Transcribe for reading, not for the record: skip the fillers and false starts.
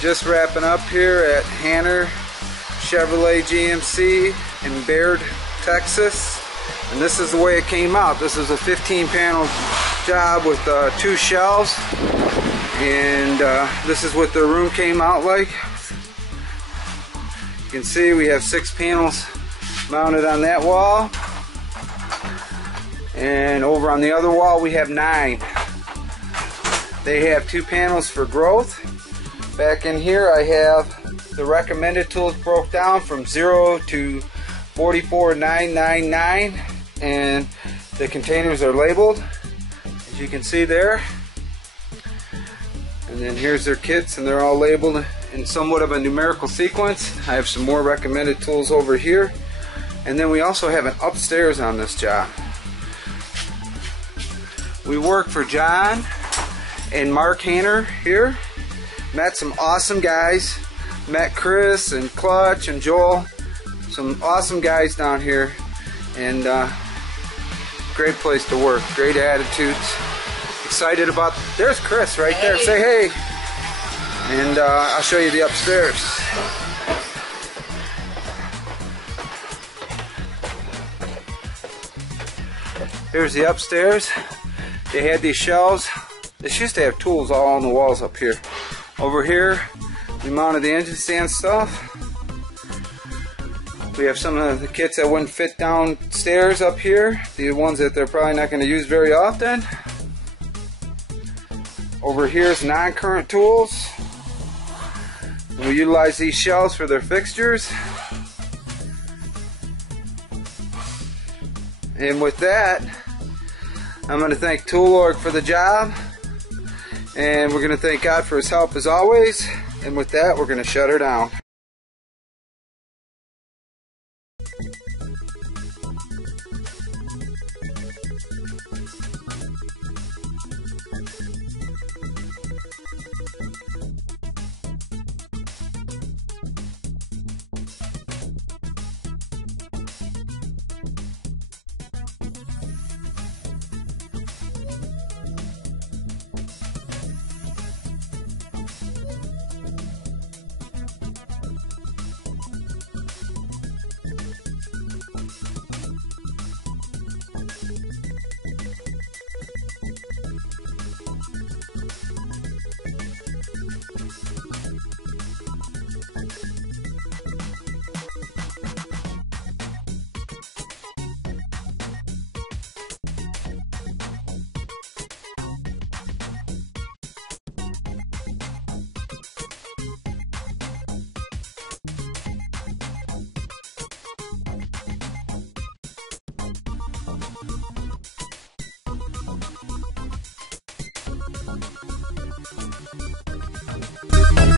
Just wrapping up here at Hanner Chevrolet GMC in Baird, Texas. And this is the way it came out. This is a 15-panel job with 2 shelves. And this is what the room came out like. You can see we have 6 panels mounted on that wall. And over on the other wall we have 9. They have 2 panels for growth. Back in here I have the recommended tools broke down from 0 to 44999, and the containers are labeled, as you can see there. And then here's their kits, and they're all labeled in somewhat of a numerical sequence. I have some more recommended tools over here. And then we also have an upstairs on this job. We work for John and Mark Hanner here. Met some awesome guys. Met Chris and Clutch and Joel. Some awesome guys down here. And great place to work. Great attitudes. Excited about... There's Chris right there. Say hey. And I'll show you the upstairs. Here's the upstairs. They had these shelves. They used to have tools all on the walls up here. Over here, we mounted the engine stand stuff. We have some of the kits that wouldn't fit downstairs up here. The ones that they're probably not going to use very often. Over here is non-current tools. We utilize these shelves for their fixtures. And with that, I'm going to thank Tool.org for the job. And we're going to thank God for His help as always. And with that, we're going to shut her down.